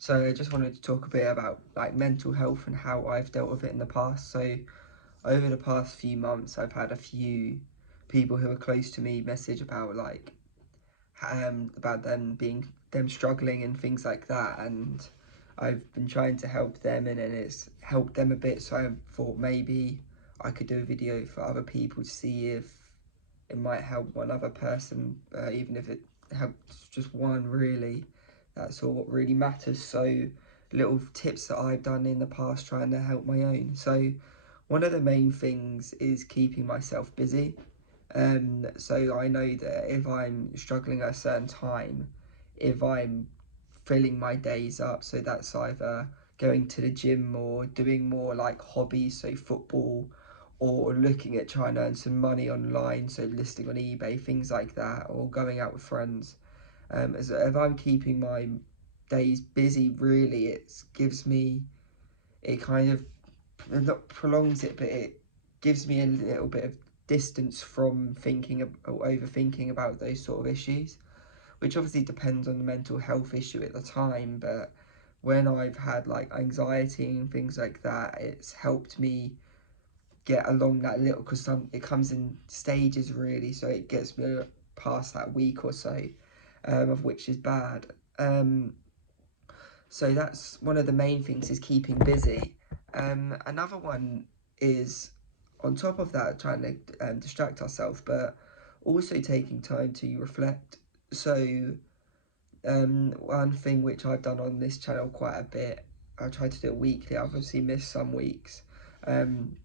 So I just wanted to talk a bit about like mental health and how I've dealt with it in the past. So over the past few months, I've had a few people who are close to me message about like about them struggling and things like that, and I've been trying to help them, and it's helped them a bit. So I thought maybe I could do a video for other people to see if it might help one other person, even if it helps just one, really. That's all what really matters. So little tips that I've done in the past trying to help my own. So one of the main things is keeping myself busy. So I know that if I'm struggling at a certain time, if I'm filling my days up, so that's either going to the gym or doing more like hobbies, so football, or looking at trying to earn some money online, so listing on eBay, things like that, or going out with friends. As if I'm keeping my days busy, really, it gives me, it kind of not prolongs it, but it gives me a little bit of distance from thinking or overthinking about those sort of issues, which obviously depends on the mental health issue at the time. But when I've had like anxiety and things like that, it's helped me get along that little, because it comes in stages, really, so it gets me past that week or so, of which is bad. um, so that's one of the main things, is keeping busy. Another one is, on top of that, trying to distract ourselves, but also taking time to reflect. So one thing which I've done on this channel quite a bit, I try to do it weekly, I've obviously missed some weeks, um,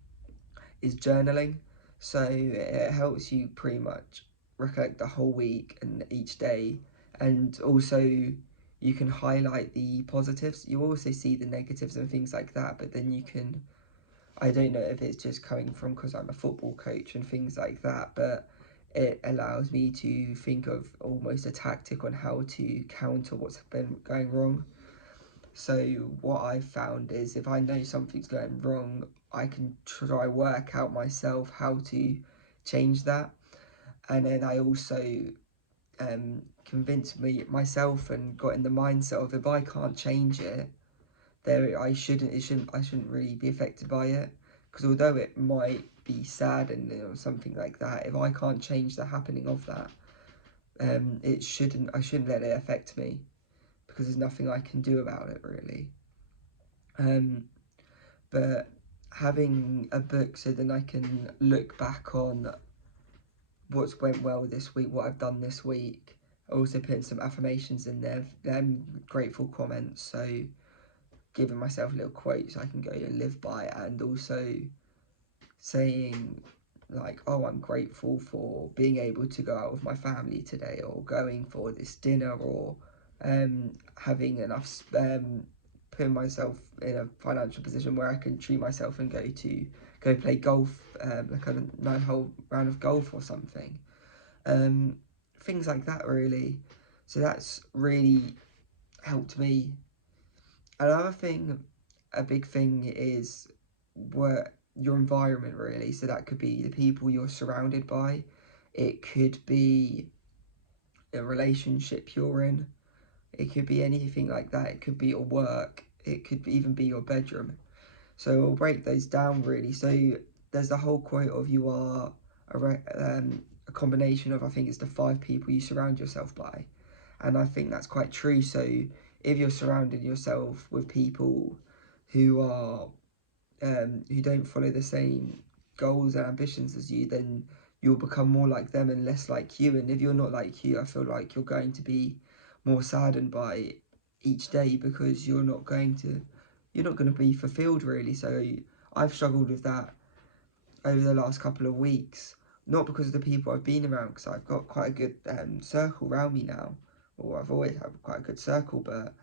is journaling. So it helps you pretty much recollect the whole week and each day, and also you can highlight the positives. You also see the negatives and things like that, but then you can, I don't know if it's just coming from because I'm a football coach and things like that, but it allows me to think of almost a tactic on how to counter what's been going wrong. So what I've found is, if I know something's going wrong, I can try work out myself how to change that. And then I also convinced myself and got in the mindset of, if I can't change it, there I shouldn't really be affected by it, because although it might be sad and something like that, if I can't change the happening of that, I shouldn't let it affect me, because there's nothing I can do about it, really. Um, but having a book, so then I can look back on what's went well this week, what I've done this week. I also put some affirmations in there, grateful comments, so giving myself a little quote so I can go and live by, and also saying like, oh, I'm grateful for being able to go out with my family today, or going for this dinner, or having enough, putting myself in a financial position where I can treat myself and go play golf, like a 9-hole round of golf or something, um, things like that, really. So that's really helped me. Another thing, a big thing, is work, your environment, really. So that could be the people you're surrounded by. It could be a relationship you're in. It could be anything like that. It could be your work. It could even be your bedroom. So we'll break those down, really. So there's the whole quote of, you are a combination of, I think it's the 5 people you surround yourself by. And I think that's quite true. So if you're surrounding yourself with people who are who don't follow the same goals and ambitions as you, then you'll become more like them and less like you. And if you're not like you, I feel like you're going to be more saddened by each day, because you're not going to be fulfilled, really. So I've struggled with that over the last couple of weeks, not because of the people I've been around, because I've got quite a good circle around me now, or I've always had quite a good circle, but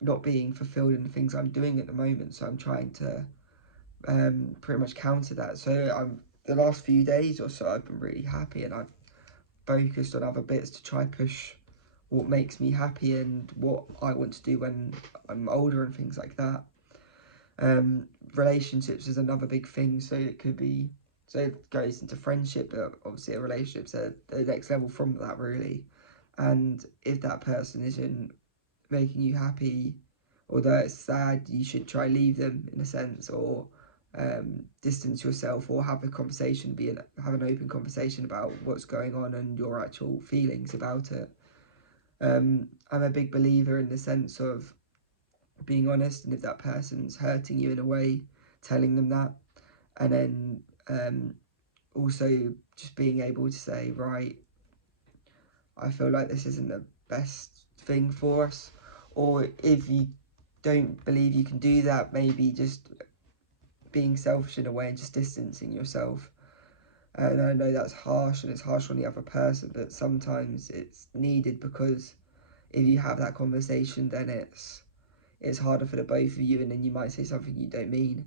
not being fulfilled in the things I'm doing at the moment. So I'm trying to pretty much counter that. So the last few days or so, I've been really happy, and I've focused on other bits to try push what makes me happy and what I want to do when I'm older and things like that. Relationships is another big thing. So it could be, so it goes into friendship, but obviously a relationship's the next level from that, really. And if that person isn't making you happy, although it's sad, you should try leave them in a sense, or distance yourself, or have a conversation, have an open conversation about what's going on and your actual feelings about it. I'm a big believer in the sense of being honest, and if that person's hurting you in a way, telling them that, and then also just being able to say, right, I feel like this isn't the best thing for us. Or if you don't believe you can do that, maybe just being selfish in a way and just distancing yourself. And I know that's harsh, and it's harsh on the other person, but sometimes it's needed, because if you have that conversation, then it's harder for the both of you, and then you might say something you don't mean.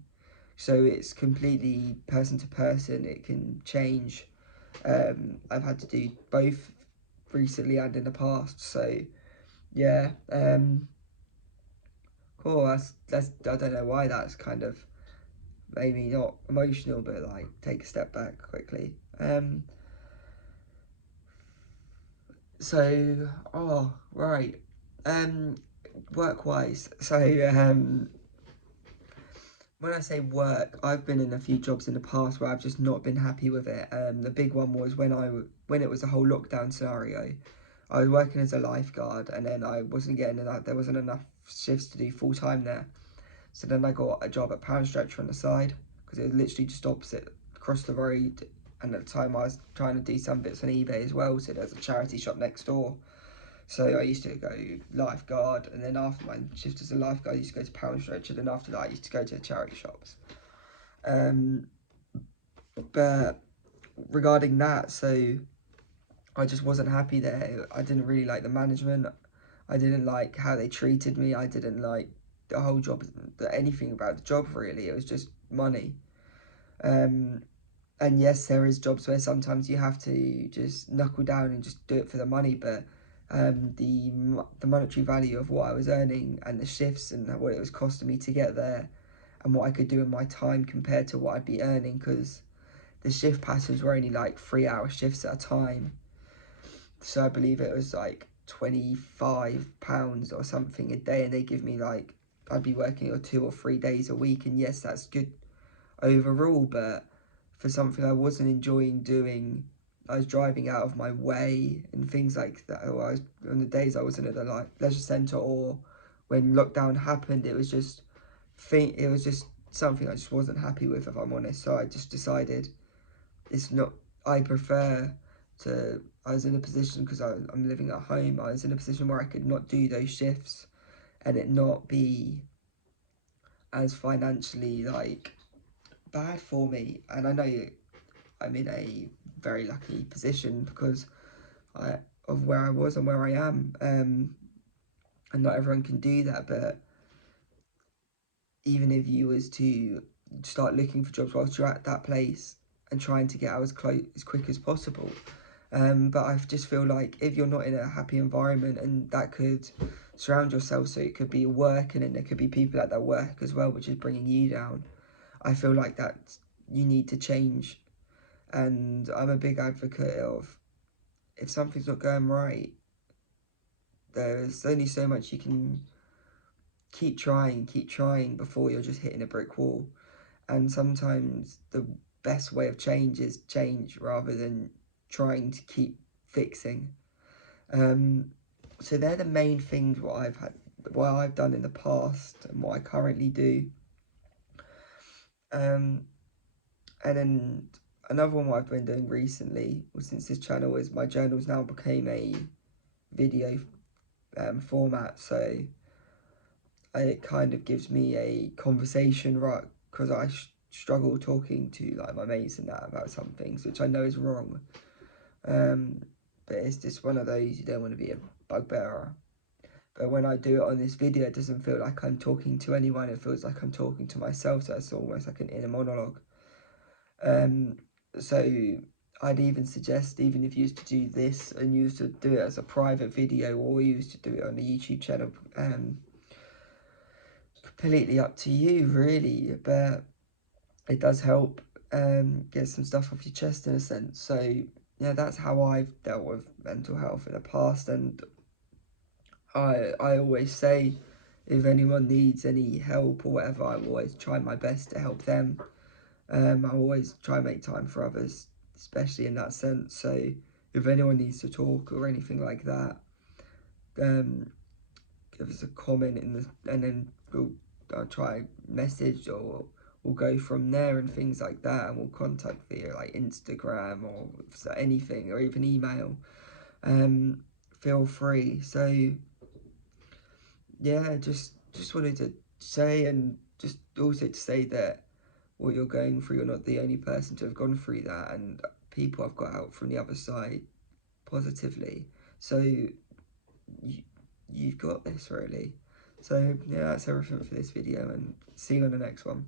So it's completely person to person. It can change. I've had to do both recently and in the past. So yeah, cool. That's I don't know why that's kind of maybe not emotional, but like take a step back quickly. So oh right, work wise. So when I say work, I've been in a few jobs in the past where I've just not been happy with it. The big one was when it was the whole lockdown scenario. I was working as a lifeguard, and then I wasn't getting enough. There wasn't enough shifts to do full time there. So then I got a job at Pound Stretcher on the side, because it was literally just opposite, across the road. And at the time I was trying to do some bits on eBay as well. So there's a charity shop next door. So I used to go lifeguard, and then after my shift as a lifeguard, I used to go to Pound Stretcher. Then after that, I used to go to the charity shops. Um, but regarding that, so I just wasn't happy there. I didn't really like the management. I didn't like how they treated me. I didn't like the whole job, anything about the job really. It was just money. Um, and yes, there is jobs where sometimes you have to just knuckle down and just do it for the money. But the monetary value of what I was earning, and the shifts, and what it was costing me to get there, and what I could do in my time compared to what I'd be earning, because the shift patterns were only like 3 hour shifts at a time. So I believe it was like £25 or something a day, and they give me like, I'd be working 2 or 3 days a week, and yes, that's good overall, but for something I wasn't enjoying doing, I was driving out of my way and things like that. Or I was, on the days I wasn't at the like leisure centre, or when lockdown happened, it was just something I just wasn't happy with, if I'm honest. So I just decided it's not. I prefer to. I was in a position, because I'm living at home. I was in a position where I could not do those shifts, and it not be as financially like bad for me. And I know I'm in a very lucky position, because I of where I was and where I am. And not everyone can do that. But even if you was to start looking for jobs whilst you're at that place, and trying to get out as quick as possible. But I just feel like if you're not in a happy environment, and that could surround yourself, so it could be work, and then there could be people at that work as well, which is bringing you down. I feel like that you need to change. And I'm a big advocate of, if something's not going right, there's only so much you can keep trying before you're just hitting a brick wall. And sometimes the best way of change is change, rather than trying to keep fixing. So they're the main things what I've done in the past, and what I currently do. Um, and then another one what I've been doing recently, well, since this channel, is my journals now became a video format. So it kind of gives me a conversation, right? Because I struggle talking to like my mates and that about some things, which I know is wrong. But it's just one of those, you don't want to be a bugbearer. But when I do it on this video, it doesn't feel like I'm talking to anyone. It feels like I'm talking to myself. So it's almost like an inner monologue. Um, so I'd even suggest, even if you used to do this and you used to do it as a private video, or you used to do it on a YouTube channel, completely up to you really, but it does help get some stuff off your chest in a sense. So yeah, that's how I've dealt with mental health in the past, and I always say, if anyone needs any help or whatever, I will always try my best to help them. I always try and make time for others, especially in that sense. So if anyone needs to talk or anything like that, um, give us a comment and then I'll try message, or we'll go from there and things like that, and we'll contact via like Instagram or anything, or even email. Feel free. So yeah, just wanted to say, and just also to say that what you're going through, you're not the only person to have gone through that, and people have got out from the other side positively. So you've got this, really. So yeah, that's everything for this video, and see you on the next one.